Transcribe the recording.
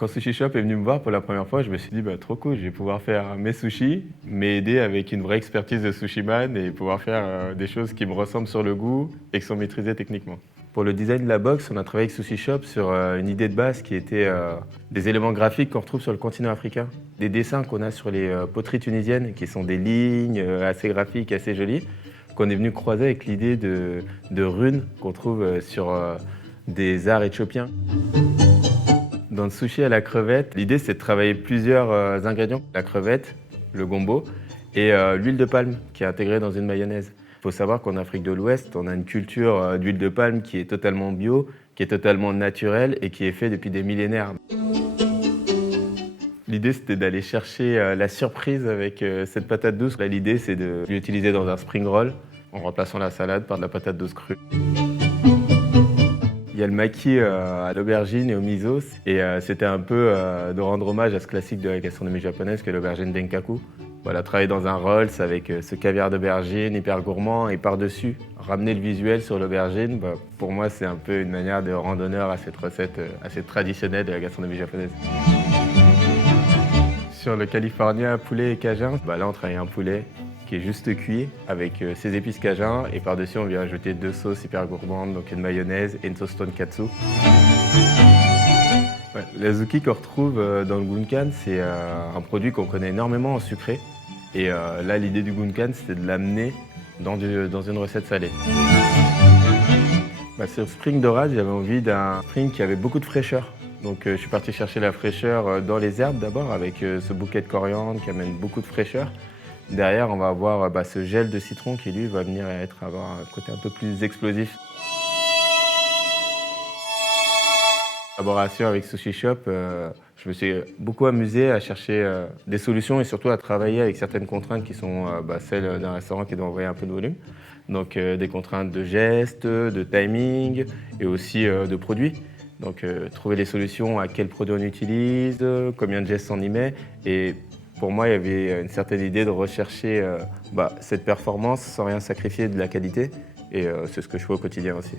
Quand Sushi Shop est venu me voir pour la première fois, je me suis dit: «Bah, trop cool, je vais pouvoir faire mes sushis, mais aider avec une vraie expertise de sushiman et pouvoir faire, des choses qui me ressemblent sur le goût et qui sont maîtrisées techniquement». Pour le design de la box, on a travaillé avec Sushi Shop sur, une idée de base qui était, des éléments graphiques qu'on retrouve sur le continent africain. Des dessins qu'on a sur les, poteries tunisiennes qui sont des lignes, assez graphiques, assez jolies, qu'on est venu croiser avec l'idée de runes qu'on trouve, sur, des arts éthiopiens. Dans le sushi à la crevette, l'idée c'est de travailler plusieurs ingrédients. La crevette, le gombo et l'huile de palme qui est intégrée dans une mayonnaise. Il faut savoir qu'en Afrique de l'Ouest, on a une culture d'huile de palme qui est totalement bio, qui est totalement naturelle et qui est faite depuis des millénaires. L'idée c'était d'aller chercher la surprise avec cette patate douce. Là, l'idée c'est de l'utiliser dans un spring roll en remplaçant la salade par de la patate douce crue. Il y a le maki à l'aubergine et au miso et c'était un peu de rendre hommage à ce classique de la gastronomie japonaise qu'est l'aubergine denkaku. Voilà, travailler dans un rolls avec ce caviar d'aubergine hyper gourmand et par-dessus, ramener le visuel sur l'aubergine, bah, pour moi c'est un peu une manière de rendre honneur à cette recette assez traditionnelle de la gastronomie japonaise. Sur le California poulet et cajun, bah là on travaille un poulet qui est juste cuit avec ses épices cajun et par-dessus on vient ajouter 2 sauces hyper gourmandes, donc une mayonnaise et une sauce tonkatsu. Ouais, l'azuki qu'on retrouve dans le gunkan, c'est un produit qu'on connaît énormément en sucré et là l'idée du gunkan c'était de l'amener dans une recette salée. Bah, sur Spring Dorade, j'avais envie d'un spring qui avait beaucoup de fraîcheur. Donc je suis parti chercher la fraîcheur dans les herbes d'abord avec ce bouquet de coriandre qui amène beaucoup de fraîcheur. Derrière, on va avoir bah, ce gel de citron qui lui va venir avoir un côté un peu plus explosif. En collaboration avec Sushi Shop, je me suis beaucoup amusé à chercher des solutions et surtout à travailler avec certaines contraintes qui sont bah, celles d'un restaurant qui doit envoyer un peu de volume. Donc des contraintes de gestes, de timing et aussi de produits. Donc trouver les solutions à quel produit on utilise, combien de gestes on y met. Et pour moi, il y avait une certaine idée de rechercher bah, cette performance sans rien sacrifier de la qualité. Et c'est ce que je fais au quotidien aussi.